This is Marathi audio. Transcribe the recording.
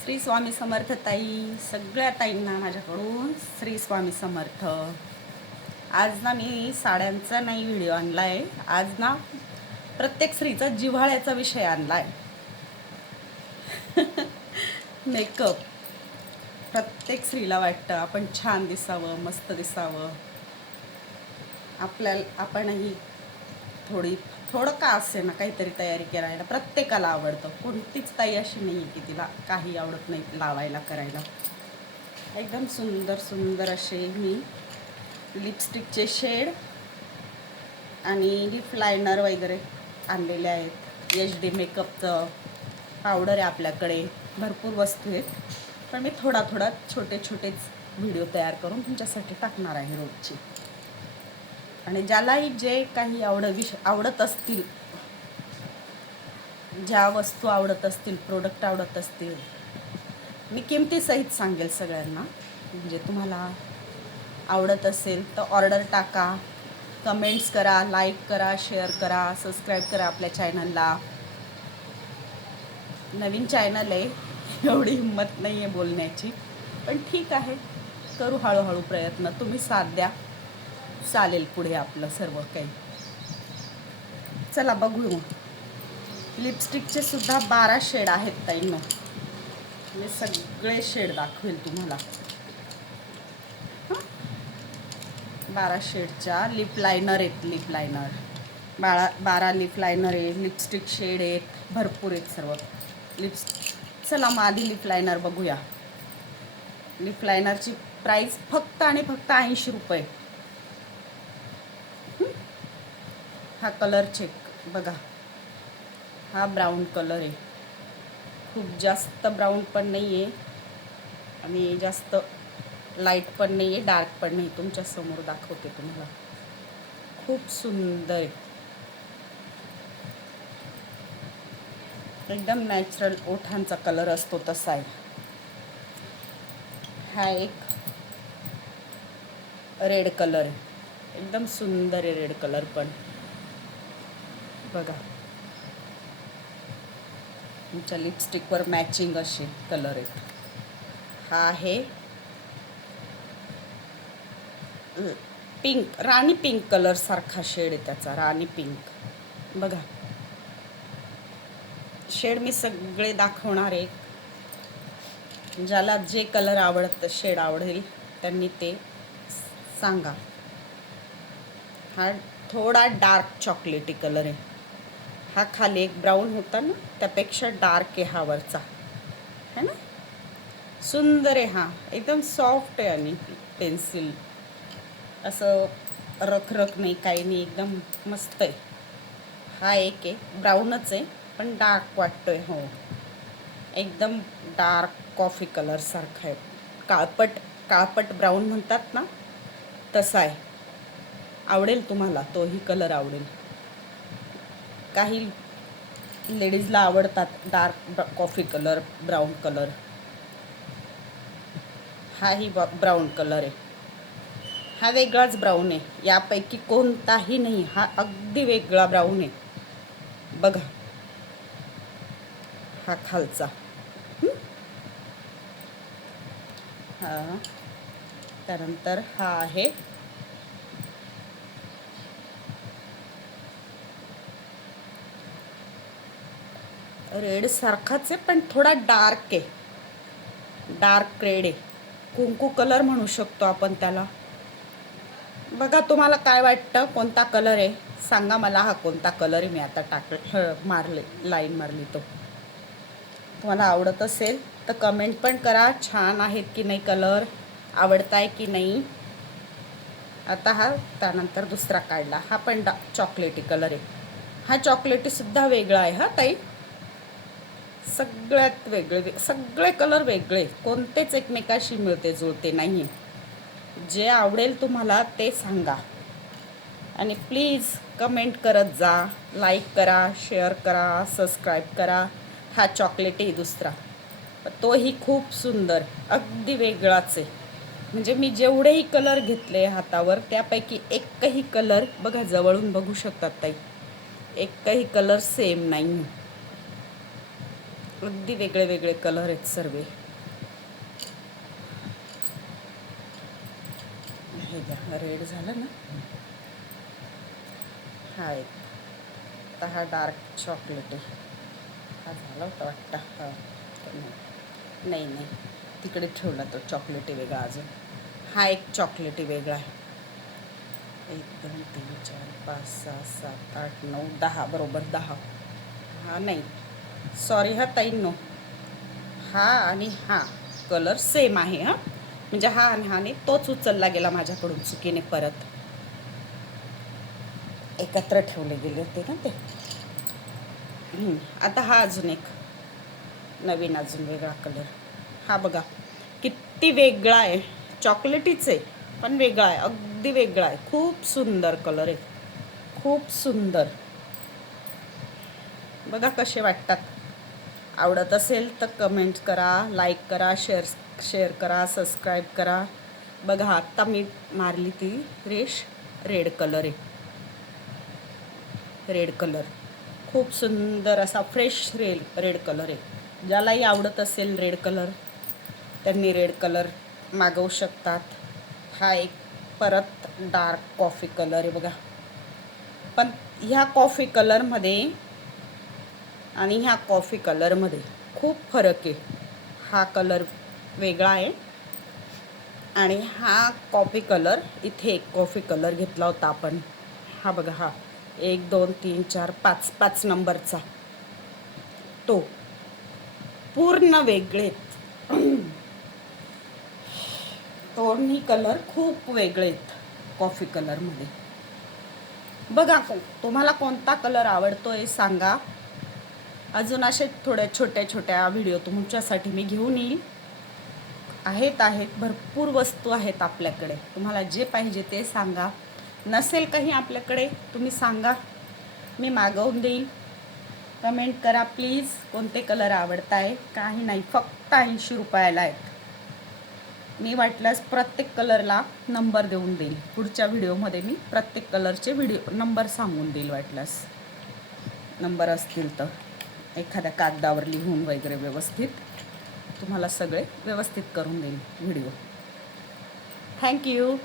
श्री स्वामी समर्थ ताई, सगळ्या ताईंना माझ्याकडून श्री स्वामी समर्थ. आज ना मी साड्यांचा नाही व्हिडिओ आणलाय, आज ना प्रत्येक स्त्रीचा जिव्हाळ्याचा विषय आणलाय. मेकअप. प्रत्येक स्त्रीला वाटतं आपण छान दिसावं, मस्त दिसावं. आपणही थोडं का असे ना काहीतरी तयारी करायला प्रत्येकाला आवडतं. कोणतीच ताई अशी नाही की तिला काही आवडत नाही लावायला करायला. एकदम सुंदर सुंदर असे मी लिपस्टिकचे शेड आणि लिप लायनर वगैरे आणलेले आहेत. HD मेकअपचं पावडर आहे आपल्याकडे, भरपूर वस्तू आहेत. पण मी थोडा छोटेच व्हिडिओ तयार करून तुमच्यासाठी टाकणार आहे रोजची. आणि ज्यालाही जे काही आवडत असतील, ज्या वस्तू आवडत असतील, प्रोडक्ट आवडत असतील, मी किमतीसहित सांगेल सगळ्यांना. म्हणजे तुम्हाला आवडत असेल तर ऑर्डर टाका, कमेंट्स करा, लाईक करा, शेअर करा, सबस्क्राईब करा आपल्या चॅनलला. नवीन चॅनल आहे, एवढी हिंमत नाही आहे बोलण्याची, पण ठीक आहे, करू हळूहळू प्रयत्न. तुम्ही साथ द्या, चालेल पुढे आपलं सर्व काही. चला बघू. लिपस्टिकचे सुद्धा 12 शेड आहेत ताईंनो. मी सगळे शेड दाखवेल तुम्हाला. 12 शेडच्या लिप लायनर आहेत. लिप लायनर 12 लिप लायनर आहे. लिपस्टिक शेड आहेत, भरपूर आहेत सर्व चला मग आधी लिप लायनर बघूया. लिप लायनरची प्राईस फक्त आणि फक्त 80 रुपये. हा कलर चेक बघा, हा ब्राऊन कलर आहे. खूप जास्त ब्राऊन पण नाही आहे आणि जास्त लाईट पण नाही आहे, डार्क पण नाही. तुमच्या समोर दाखवते तुम्हाला. खूप सुंदर आहे, एकदम नॅचरल ओठांचा कलर असतो तसा आहे. हा एक रेड कलर आहे, एकदम सुंदर आहे रेड कलर पण बघा. तुमच्या लिपस्टिकवर मॅचिंग असे कलर आहेत. हा आहे पिंक, राणी पिंक कलर सारखा शेड आहे त्याचा, राणी पिंक बघा. शेड मी सगळे दाखवणार आहे. ज्याला जे कलर आवडतं, शेड आवडेल त्यांनी ते सांगा. हा थोडा डार्क चॉकलेटी कलर आहे. हा खाली एक ब्राऊन होता ना, त्यापेक्षा डार्क आहे हा वरचा, है ना. सुंदर आहे हा, एकदम सॉफ्ट आहे आणि पेन्सिल असं रख नाही, काही नाही, एकदम मस्त आहे. हा एक आहे, ब्राऊनच आहे पण डार्क वाटतोय. हो, एकदम डार्क कॉफी कलर सारखा आहे. काळपट ब्राऊन म्हणतात ना, तसा आहे. आवडेल तुम्हाला, तोही कलर आवडेल. काही लेडीजला आवडतात dark coffee colour, brown colour. हाही ब्राऊन कलर आहे. हा वेगळाच ब्राऊन आहे, यापैकी कोणताही नाही. हा अगदी वेगळा ब्राऊन आहे बघा. हा खालचा, हा. त्यानंतर हा आहे रेड सारखाच आहे पण थोडा डार्क आहे, डार्क रेड आहे. कुंकू कलर म्हणू शकतो आपण त्याला. बघा तुम्हाला काय वाटतं, कोणता कलर आहे सांगा मला. हा कोणता कलर आहे, मी आता लाईन मारली. तो तुम्हाला आवडत असेल तर कमेंट पण करा, छान आहेत की नाही कलर, आवडताय की नाही. आता हा त्यानंतर दुसरा काढला, हा पण चॉकलेटी कलर आहे. हा चॉकलेटी सुद्धा वेगळा आहे. हा ताई, सगळ्यात वेगळे, सगळे कलर वेगळे, कोणतेच एकमेकाशी मिळते जुळते नाही. जे आवडेल तुम्हाला ते सांगा आणि प्लीज कमेंट करत जा, लाईक करा, शेअर करा, सबस्क्राईब करा. हा चॉकलेटी दुसरा, तोही खूप सुंदर, अगदी वेगळाच आहे. म्हणजे मी जेवढेही कलर घेतले हातावर त्यापैकी एकही कलर बघा, जवळून बघू शकतात ताई, एकही कलर सेम नाही. अगदी वेगळे वेगळे कलर आहेत सर्व. हे घ्या, रेड झालं ना. हा एक, आता हा डार्क चॉकलेटी. हा झाला होता वाटतं. हा नाही नाही, तिकडे ठेवला तो चॉकलेटी वेगळा अजून. हा एक चॉकलेटी वेगळा आहे. 1 2 3 4 5 6 7 8 9 10, बरोबर 10. हा नाही, सॉरी हा ताईंनो, हा आणि हा कलर सेम आहे. हा म्हणजे हा आणि हा नाही, तोच उचलला गेला माझ्याकडून चुकीने. परत एकत्र ठेवले गेले होते ना ते. आता हा अजून एक नवीन, अजून वेगळा कलर. हा बघा किती वेगळा आहे. चॉकलेटीच आहे पण वेगळा आहे, अगदी वेगळा आहे. खूप सुंदर कलर आहे, खूप सुंदर. बघा कसे वाटतात. आवडत असेल तर कमेंट करा, लाईक करा, शेअर करा, सबस्क्राईब करा. बघा आत्ता मी मारली ती रेश, रेड कलर आहे. रेड कलर खूप सुंदर असा फ्रेश रेड कलर आहे. ज्यालाही आवडत असेल रेड कलर, त्यांनी रेड कलर मागवू शकतात. हा एक परत डार्क कॉफी कलर आहे बघा. पण ह्या कॉफी कलरमध्ये आणि ह्या कॉफी कलरमध्ये खूप फरक आहे. हा कलर वेगळा आहे आणि हा कॉफी कलर, इथे एक कॉफी कलर घेतला होता आपण. हा बघा, हा 1 2 3 4 5 5 नंबरचा, तो पूर्ण वेगळे. दोन्ही कलर खूप वेगळे आहेत कॉफी कलरमध्ये. बघा तुम्हाला कोणता कलर आवडतोय सांगा. अजून असे थोड्या छोट्या छोट्या व्हिडिओ तुमच्यासाठी मी घेऊन येईल. आहेत भरपूर वस्तू आहेत आपल्याकडे. तुम्हाला जे पाहिजे ते सांगा. नसेल काही आपल्याकडे तुम्ही सांगा, मी मागवून देईल. कमेंट करा प्लीज, कोणते कलर आवडत आहे. काही नाही, फक्त 80 रुपयाला आहेत. मी वाटल्यास प्रत्येक कलरला नंबर देऊन देईल. पुढच्या व्हिडिओमध्ये मी प्रत्येक कलरचे नंबर सांगून देईल. वाटल्यास नंबर असतील तर एखाद्या कागदावर लिहून वगैरे व्यवस्थित तुम्हाला सगळे व्यवस्थित करून देईल व्हिडिओ. थँक्यू.